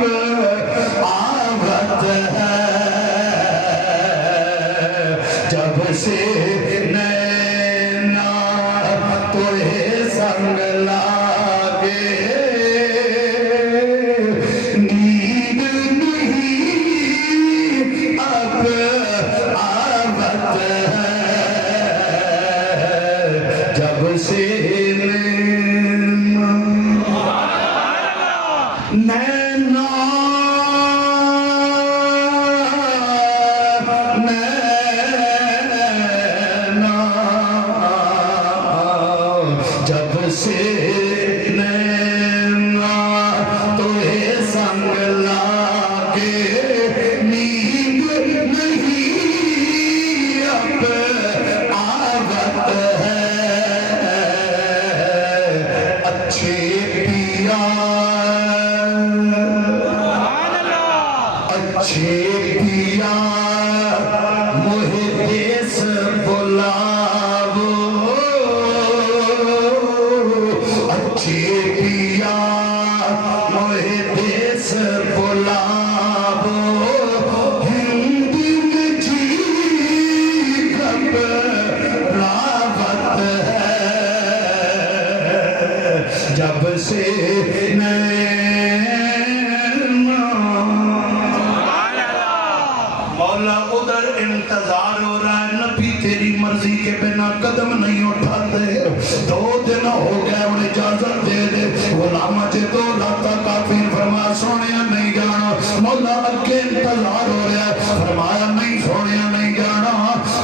اب آفت ہے جب سے نینا تجھے سنگ لاگے نیند نہیں اب آفت ہے جب سے نینا جب سے نینا تجھے سنگ لاگے نیند نہیں اب آفت ہے اچھے پیا اچھے پیا مجھے دیس بلاو اچھے پیا مجھے دیس بلاو ہند میں جی گھبراہٹ ہے جب سے مولا ادھر انتظار ہو رہا ہے نبی تیری مرضی کے بنا قدم نہیں اٹھاتے 2 دن ہو گئے انہیں اجازت دے دے غلام جدو لاتا کافی فرمایا سونیا نہیں جانا مولا اگے انتظار ہو رہا ہے فرمایا نہیں سونیا نہیں جانا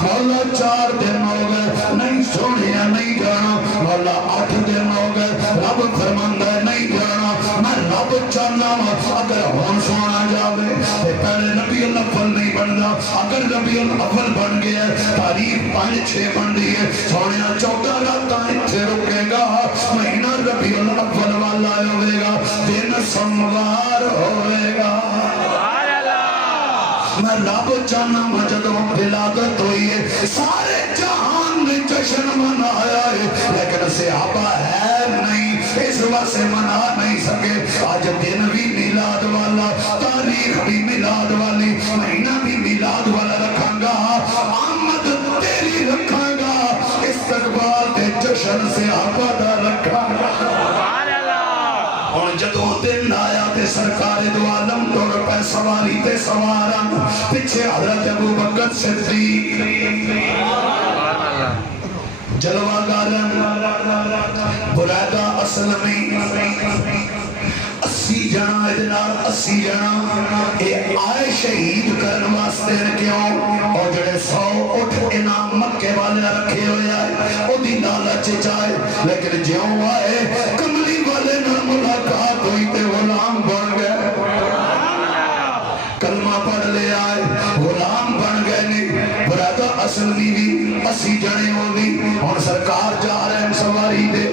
مولا 4 دن ہو گئے نہیں سونیا نہیں جانا مولا 8 دن ہو گئے رب فرماندا ہے نہیں جانا میں رب چاہنا اگر ہون سونا جاوے پہلے نبی الاول نہیں بننا اگر نبی الاول بن گیا تاریخ 5-6 بن دی ہے سونیا 14 راتاں اتھے رکے گا مہینہ ربی الاول والا ہوئے گا دن سموار ہوئے گا میں رب چاہنا مجدوں ولادت ہوئی ہے سارے جہان نے جشن منایا ہے لیکن صحابہ ہے نہیں اس واسے منا نہیں سکے آج دن بھی میلاد والا تاریخ بھی میلاد والی مہینہ بھی میلاد والا رکھاں گا آمد تیری رکھاں گا استقبال دے جشن صحابہ دا رکھاں گا اور جدوں دن آیا تے سرکار دو عالم طور پہ سواری تے سوارا پیچھے حضرت ابو بکر صدیق جلوہ گارن برائدہ اسلمی 80 جنا ادنار 80 جنا اے آئے شہید کرن واسطے رکھیوں اور جڑے 100 اٹھ انعام مکے والے رکھے ہوئے آئے او دی لالچ چاہے لیکن جیوں آئے کملی والے نہ ملاقات ہوئی تے غلام بن گئے کلمہ پڑھ لے آئے غلام بن گئے نہیں برادہ اسلمی بھی 80 جنے ہو بھی اور سرکار جا رہے ہیں سواری دے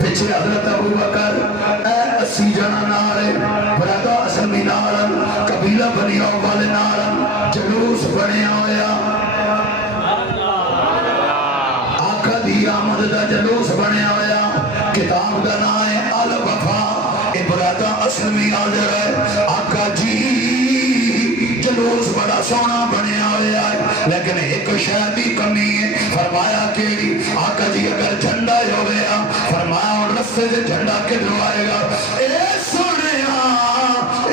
پیچھے حضرت ابو بکر 80 جنا نارے برادہ اسلمی نارن قبیلہ بنی والے نارن جلوس بنے ہویا آقا دی آمد دا جلوس بنے ہویا کتاب دا نائے الوفا اے برادہ اسلمی حاضر ہے آقا جی جلوس بڑا سونا بنے ہویا ہے لیکن ایک شہدی کمی ہے فرمایا کیڑی آقا جی اگر جھنڈا ہو گیا فرمایا اور رستے سے جھنڈا کدھر آئے گا اے سونے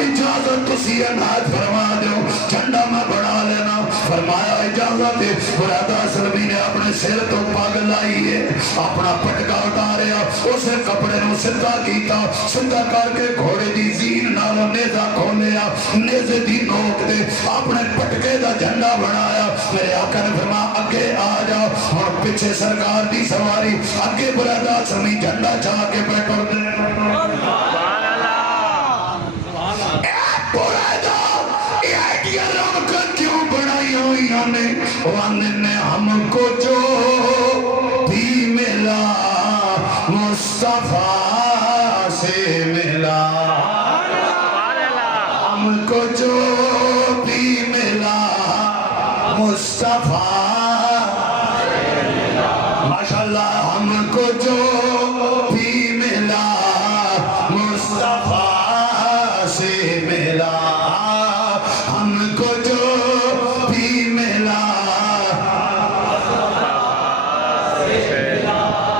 اجازت تسی عنایت فرما دو جھنڈا میں بڑھا لینا فرمایا اجازت ہے برادہ سلمی نے اپنے سر تو پاگ لائی ہے اپنا پٹکا اتاریا اسے کپڑے نو سدھا کیتا سدھا کر کے گھوڑے دی زین نالو نیزہ کھولیا نیزے دی نوک دے اپنے پٹکے دا جھنڈا بڑھایا میرے آقا نے فرمایا اگے آ جاؤ اور پیچھے سرکار دی سواری اگے برادہ سلمی جھنڈا چاہ کے بیٹھو دے ہم کو جو بھی ملا مصطفیٰ سے ملا ہم کو جو بھی ملا مصطفیٰ ماشاءاللہ ہم کو جو بھی ملا مصطفیٰ سے ملا ہم کو جو بھی ملا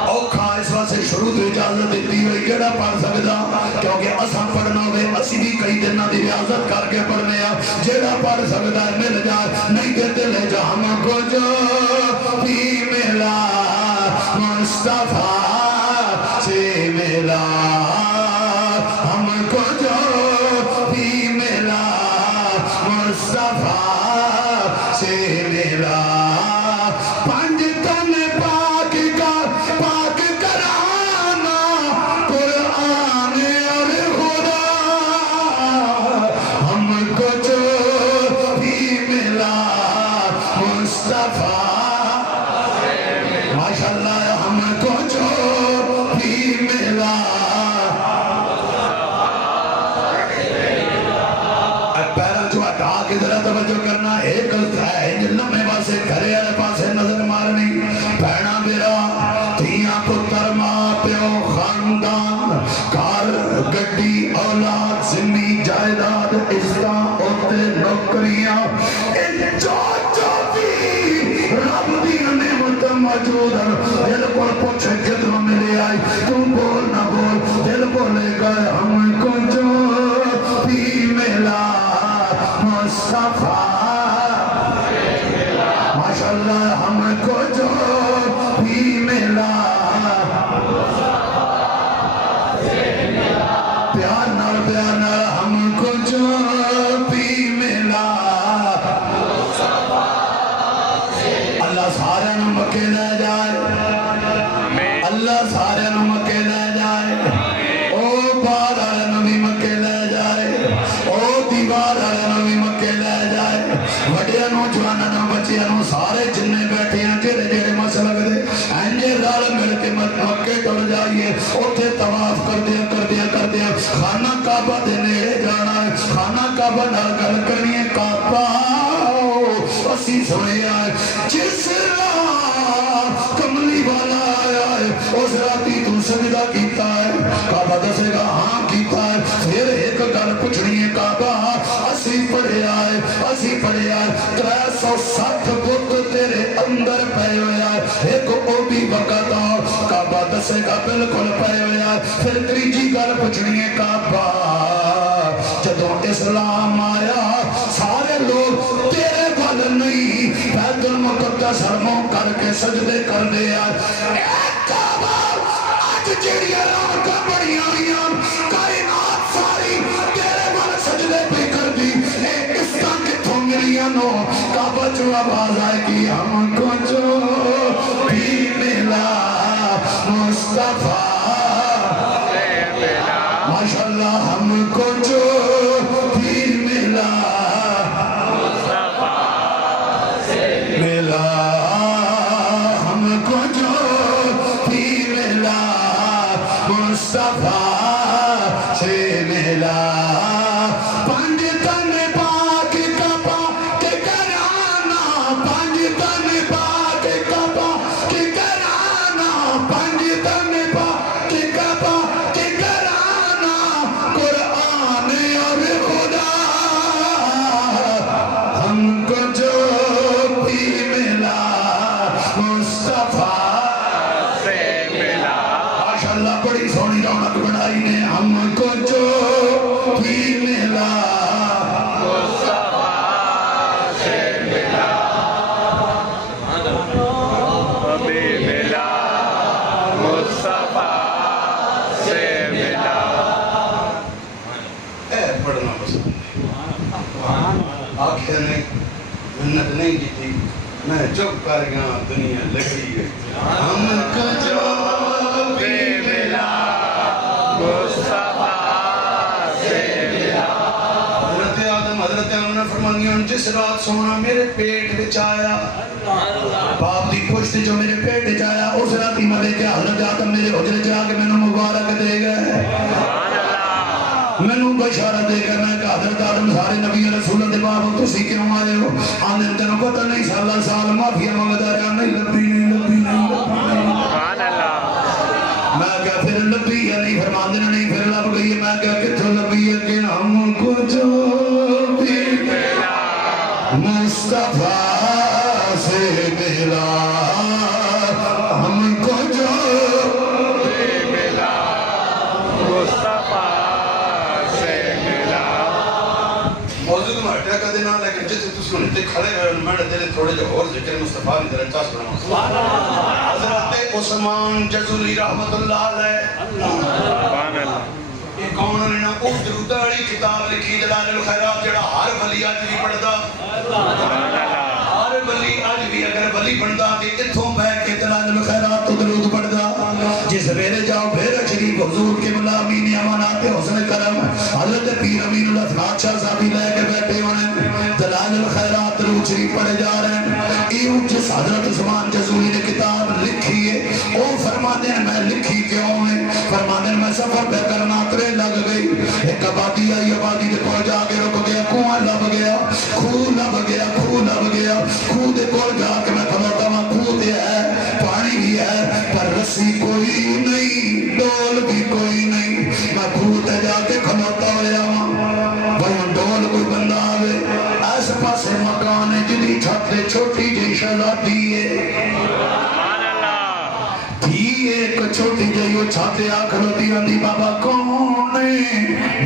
اوکھا اس واسطے شروع تو اجازت دیتی ہوئی کیڑا پڑھ سکتا کیونکہ اساں پڑھنا ہوئے اسی بھی کئی دنوں دی ریاضت کر کے پڑھنے ہیں جیڑا پڑھ سکتا ہے مل جائے نہیں دیتے لے جا ہم کو جو بھی ملا مصطفیٰ سے ملا ہم کو جو بھی ملا مصطفیٰ سے ملا پنج تن پاک کا پاک کرانا قرآن اور خدا ہم کو جو بھی ملا مصطفیٰ ماشاءاللہ ہم کو جو بھی ملا پیروں جو ہٹا کے ذرا توجہ کرنا ایک ہے لمحے پاسے گھرے والے پاسے نظر مارنی بہنا میرا دھیاں پتر ماں پیو خاندان گھر گڈی اولاد زمین جائیداد عزتاں عہدے نوکریاں جو بھی رب دی نعمت موجود ہے دل کو پوچھے کدھروں ملے آئی تو بول نہ بول دل بولے گئے ہم کو جو بھی ملا مصطفیٰ ماشاءاللہ ہم کو جو بھی ملا پیار نال ہم کو جو بھی ملا اللہ سارے نو مکے لے جائے اللہ سارے نو مکے لے جائے او بار والے نو بھی مکے لے جائے او دیوار والے نو بھی مکے لے جائے وڈیاں نو جواناں نو بچیاں نو سارے جننے بیٹھے ہیں جڑے جڑے مسلک دے انجے رل مل کے مکے ٹر جائیے اوتھے طواف کردیا خانہ کعبہ دے نیڑے جانا ہے خانہ کعبہ نال گل کرنی ہے کعبہ اسی سنے آئے جس راہ کملی والا آیا ہے اس راتی تو سجدہ کیتا ہے کعبہ دسے گا ہاں کیتا ہے پھر ایک گل پوچھنی ہے کعبہ اسی پڑھے آئے 360 بت تیرے اندر پے ہویا ہے ایک او بھی وقت اور کعبہ دسے گا بالکل پے ہویا ہے پھر تیجی گل پوچھنی ہے کعبہ جدوں اسلام آیا سارے لوگ تیرے بل نہیں بیت المقدس حرموں کر کے سجدے کر دیا کعبہ آج جڑیاں رونقاں بڑیاں ہوئیاں کائنات ساری تیرے بل سجدے پہ کر دی اس کا کتھوں ملیاں نو کعبہ جو آواز آئے گی ہم کو جو بھی ملا مصطفیٰ ماشاءاللہ ہم کو جو بھی ملا ملا ہم کو جو بھی ملا مصطفیٰ سے ملا پنج تن پاک کا پاک کرانا پنج تن پاک کا پاک کرانا پنج تن پاک کا پاک کرانا قرآن اور خدا ہم کو جو بھی ملا مصطفیٰ سے ملا ماشاءاللہ بڑی سونی رونق بنائی نے ہم کو جو بھی ملا مصطفیٰ سے ملا بھی ملا مصطفیٰ سے ملا اے پڑھنا پسند آنکھیں نے منت نہیں کی تھی میں چپ کر گیا دنیا لگی گئی ہم کو جو بھی ملا مصطفیٰ سے ملا حضرت آدم حضرت امنہ فرمانیاں جس رات سونا میرے پیٹ وچ آیا باپ دی پشت جو میرے پیٹ وچ آیا اس راتی میں لے کے حضرت آدم میرے حجرے جا کے میں نے مبارک دے گئے میں نے بشارت دے گئے میں کہ حضرت آدم سارے نبی رسول دے بابو تسی کیوں آئے ہو آنے تینوں پتہ نہیں سالہ سال معافیہ مانگتا رہا نہیں لبی میں کہا پھر لبی ہے نہیں فرمان دینا نہیں پھر لب گئی ہے میں کہا کتھو لبی ہے کہ ہم کو جو بھی مصطفیٰ سے ملا، ہم کو جو بھی ملا مصطفیٰ سے ملا۔ موجود میں ہٹیا کا دینا لیکن جیسے تُس کو نتے کھڑے ہوئے میں دلے تھوڑے جو اور ذکر مصطفیٰ نے درجہ سنا۔ حضرت عثمان جزولی رحمت اللہ علیہ یہ کون نے نا او دروداڑی کتاب لکھی دلال الخیرات جڑا ہر ولی آج بھی پڑھدا، ہر ولی آج بھی اگر ولی بندا تے اتھوں بہ کے دلال الخیرات تو درود پڑھدا۔ جس ویلے جاؤ بھیرا شریف حضور کے ملامین امانات حسن کرم حضرت پیر امین اللہ ثناء شاہ صاحبی لے کے بیٹھے ہوئے دلال الخیرات درود شریف پڑھے جا رہے ہیں۔ یہ جس حضرت عثمان جزولی نے کتاب لکھی ہے وہ فرماتے ہیں میں لکھی کیوں ہے؟ فرماتے ہیں میں سفر پہ کرنا ترے لگ گئی، ایک آبادی آئی، آبادی دے کول جا کے رک گیا، کنواں لب گیا، خوہ لب گیا، خوہ لب گیا، خوہ دے کول جا کے میں کھلوتا ہوں، خوہ دے ہے پانی بھی ہے پر رسی کوئی نہیں، ڈول بھی کوئی نہیں، میں خوہ تے جا کے کھلوتا ہویا ہوں، بھائی ڈول کوئی بندہ آوے، ایسے پاسے مکان ہے جدی چھت چھوٹی جی شہزادی ہے، ایک چھوٹی جائیو چھاتے آکھلو دیاندی بابا کون ہے؟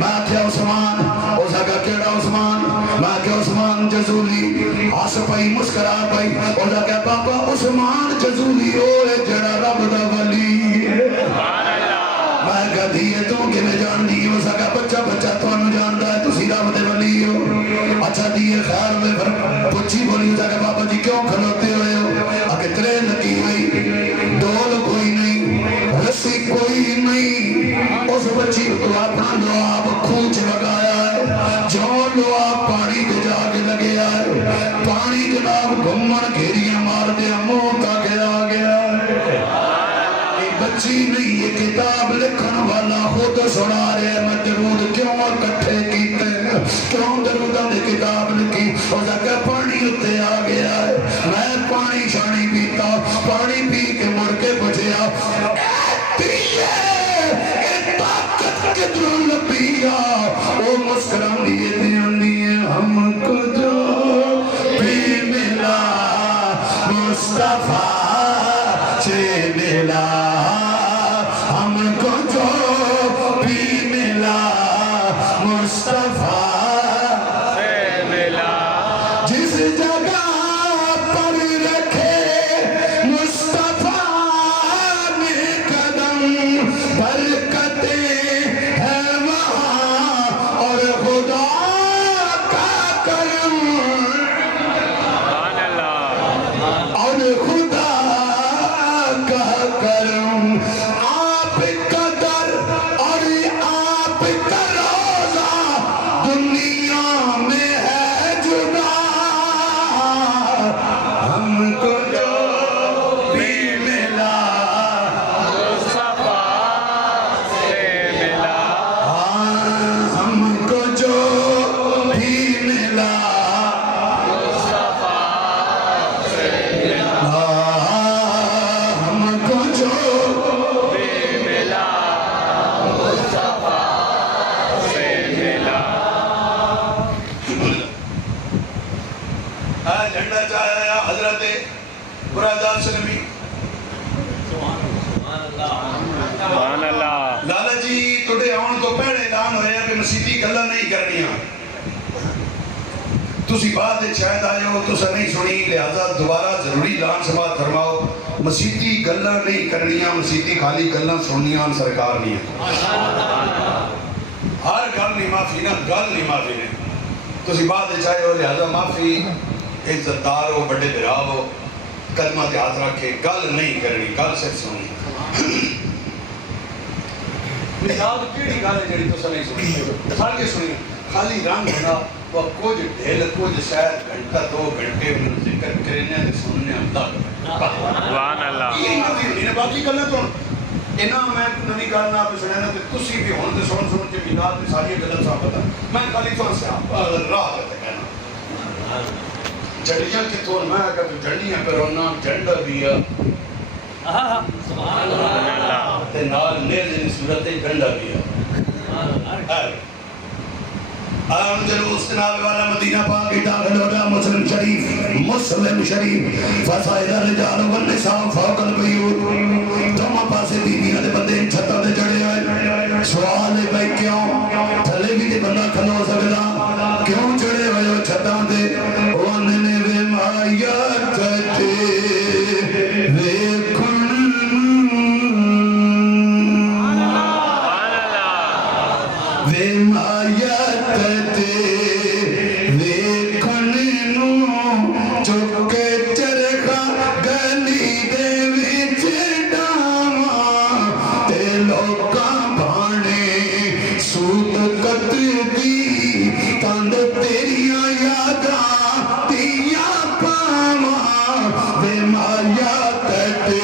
میں کیا عثمان، اس آگا کیڑا عثمان؟ میں کیا عثمان جزولی، آس پائی مسکرا پائی، اس آگا بابا عثمان جزولی ہوئے جڑا رب دا ولی ہے۔ میں کہا دیئے تو کہ میں جان دی، اس آگا بچہ بچہ تو انو جان دا ہے تو سی رب دے ولی ہو۔ اچھا دیئے خیر میں پچھی بولی، اس آگا بابا جی کیوں کھلوتے ہوئے ہو؟ آگے ترے لکی ہوئی، ڈول کوئی نہیں، رسی کوئی نہیں، اس بچی کو اپنا لواب کھوچ لگایا ہے، جو لواب پانی دے جا کے لگے آئے، پانی جناب گھمن گھیریاں مار دیا منہ تک آ گیا ہے۔ یہ بچی نہیں، یہ کتاب لکھن والا خود سنا رہے ہیں میں درود کیوں اکٹھے کیتے ہیں، کیوں درودہ نے کتاب لکھی، اور جگہ پانی اتے آ گیا ہے، میں پانی شانی پیتا، پانی پی کے مڑ کے بچیا، کدروں لپیا او مسکرم دیئے دیئے ہم کو جو بھی ملا مصطفیٰ سے ملا، ہم کو جو بھی ملا مصطفیٰ سے ملا، جس جگہ پر رکھے مصطفیٰ نے قدم برکتیں جھنڈا چاہیا حضرت برادر سلمی سبحان اللہ۔ لالا جی توڑے آن تو پہلے اعلان ہوئے ہیں کہ مسیحی گلہ نہیں کرنی ہیں، تُسی بات شاید آئے ہو تو نہیں سنی، لہذا دوبارہ ضروری اعلان سے بات فرماؤ، مسیحی گلہ نہیں کرنی ہیں، مسیحی خالی گلہ سننی ہیں سرکار نہیں ہے، ہر گل نہیں معافی نہ گل نہیں معافی نے، تُسی بات چاہے ہو لہذا معافی عزتدار ہو بڑے براہ ہو کلمہ یاد رکھے، گل نہیں کرنی، گل صرف سننی۔ مثال کیڑی گل ہے جڑی تساں نہیں سنی؟ مثال کے سنی خالی رنگ ہونا وہ کچھ ڈھیل کچھ شاید گھنٹہ دو گھنٹے انہوں ذکر کرنے تے سننے اللہ سبحان اللہ۔ یہ مطلب نہیں باقی گلاں تو انہاں میں نوی گل نہ آپ سننا تے تسی بھی ہن تے سن تے میلاد تے ساری گلاں ثابت ہیں، میں خالی تو سے راہ تے کہنا جھڑیاں کتوں میں اگر جھڑیاں پہ رونا جھنڈا بھی ہے سبحان اللہ تے نال نیز صورت ڈنڈا بھی ہے۔ عام جلوس جناب والا مدینہ پاک کی داخل ہو رہا مسلم شریف فسائل الرجال والنساء فوق البیوت دونوں پاسے بیویاں دے بندے چھتاں تے چڑھے ہوئے سوال ہے بھائی کیوں تھلے بھی تے بندہ کھلو سکدا کیوں چڑھے ہوئے ہو چھتاں تے انہوں نے وے مایت تے ویکھن وے مایت تے ویکھن نوں چکے چرخا گلی دے وچ ڈاواں تے لوکاں بانے سوت کتدی تند تیریاں یاداں تیاں پاواں وے مایت تے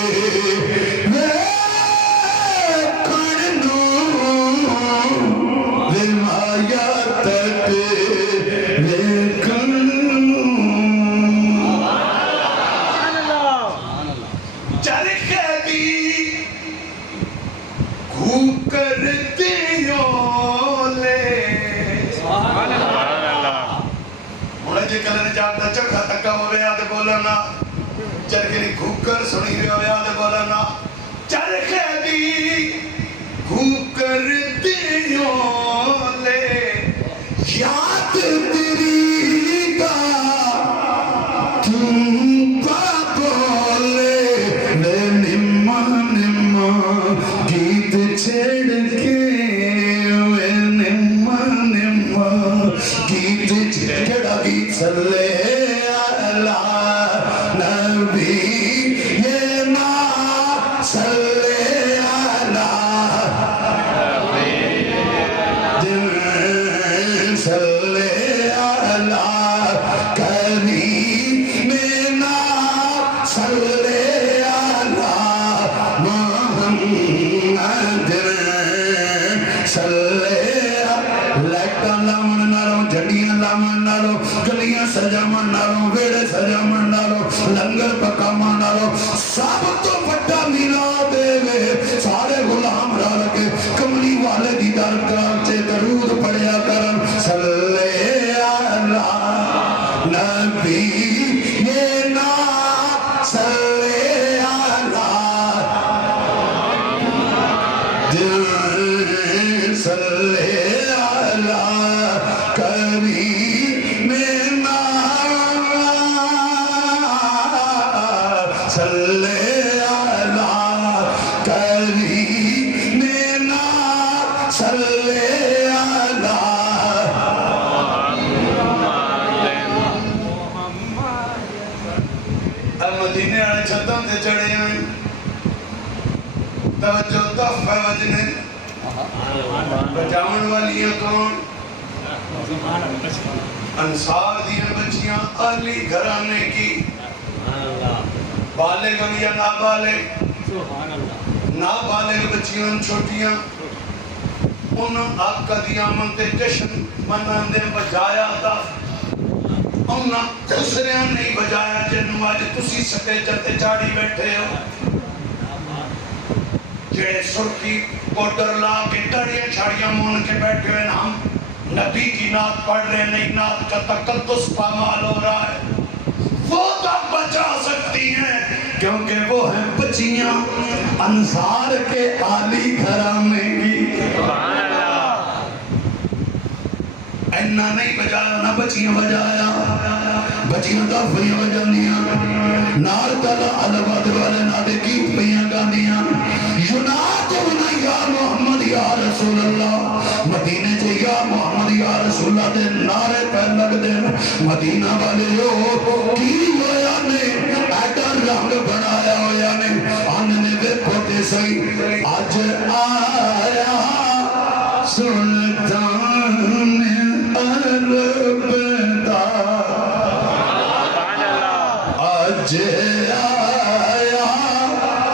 چرخا تکا ہوئے آدھے بولنا چرخے دی کھوکر سنی ہوئے آدھے بولنا چرخے دی کھوکر دیوں لے یاد تیری دا تم کا بولے وے نمہ نمہ گیت چھڑ کے وے نمہ نمہ گیت چھڑا گیت سلے سجامن نالوں ویڑے سجامن نالوں لنگر پکامن نالوں سب تو بڑا میلاد دے سارے غلام را لگے کملی والے دی درگاہ سے درود پڑھیا کرن صلی اللہ نبی یہ نا صلی اللہ دل صلی اللہ کریم مدینے والے چھتوں تے چڑھے ہیں توجہ تحفہ وجنے بچاون والیاں کون انصار دیاں بچیاں علی گھرانے کی بالغ یا نابالغ نابالغ بچیاں چھوٹیاں ان آقا دی آمد تے جشن منان دے بجایا تھا انہاں خسریاں نہیں بجایا جنہوں آج تسی سکے جتے چاڑی بیٹھے ہو جڑے سرکی پوڈر لا کے دڑیاں چھاڑیاں مون کے بیٹھے ہوئے ہم نبی کی نعت پڑھ رہے نہیں نعت کا تقدس پامال ہو رہا ہے وہ تب بچا سکتی ہیں کیونکہ وہ ہیں بچیاں انصار کے عالی گھرانے کی اینا نہیں بجایا نہ بچیاں بجایا بچیاں تحفیاں بجاندیاں نار تلا علوات والے نادے گیت پیاں گاندیاں ینادونا یا محمد یا رسول اللہ مدینے سے یا محمد یا رسول اللہ دے نارے پہ لگ دے مدینہ والے ہو کی ہویا نے ایڈا رنگ بنایا ہویا نے آننے بے پوتے سئی آج آیا سلطان عرب دا آج آیا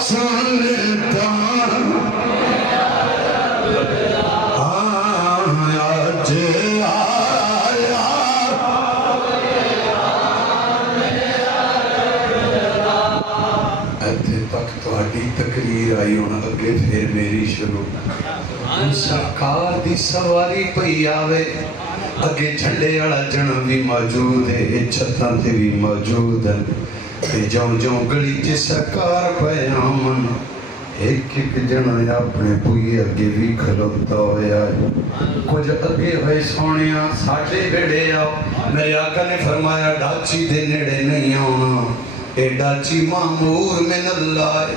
سلطان آج آیا ایتھے تک تہاڈی تقریر آئی ہونا اگے پھر میری شروع سرکار دی سواری پئی آوے اگے جھنڈے والا جن بھی موجود ہے چھتاں تے بھی موجود ہے تے جوں جوں گلی چ سرکار پے آمن ایک ایک جن اپنے پوئی اگے بھی کھلوتا ہویا ہے کچھ اگے ہوئے سونیاں ساڈے بیڑے آؤ میرے آقا نے فرمایا ڈاچی دے نیڑے نہیں آنا اے ڈاچی معمور من اللہ ہے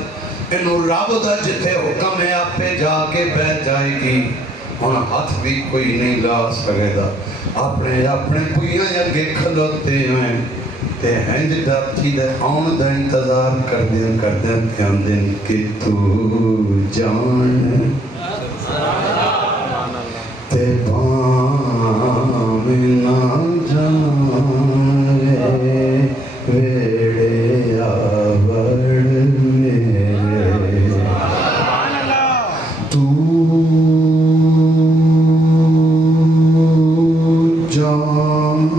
انہوں رب دا جتھے حکم ہے آپ پہ جا کے بیٹھ جائے گی ہن ہاتھ بھی کوئی نہیں لا سکے دا اپنے پویاں اگے کھلوتے ہیں تے ہنج ڈاچی دے آن دا انتظار کردیں دن کہ تو جان تے بام نہ جانے ویڑے آور میرے تو جان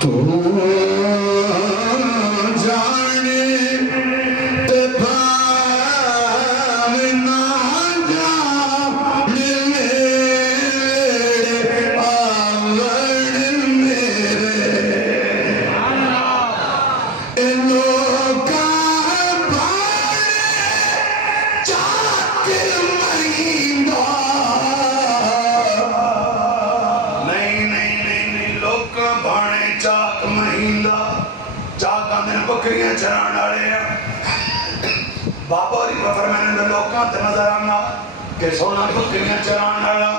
تو جانے تے بھاو نہ جانے میرے آور میرے اے لوکاں بانے چاک مہینہ چاک مہیندا چاک آندے بکریاں چران والے بابا علی فرمانے لوکاں تے نظر آنا کہ سونا بکریاں چران والا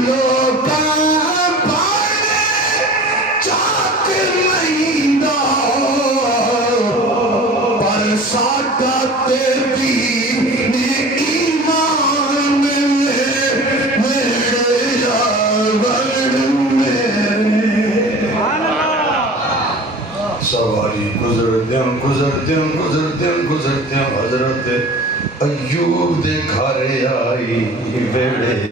لوکاں بانے چاک مہیندا پر ساڈا تے دین ایمان میرے آور سواری گزرتے حضرت ایوب دے گھر آئی ویڑے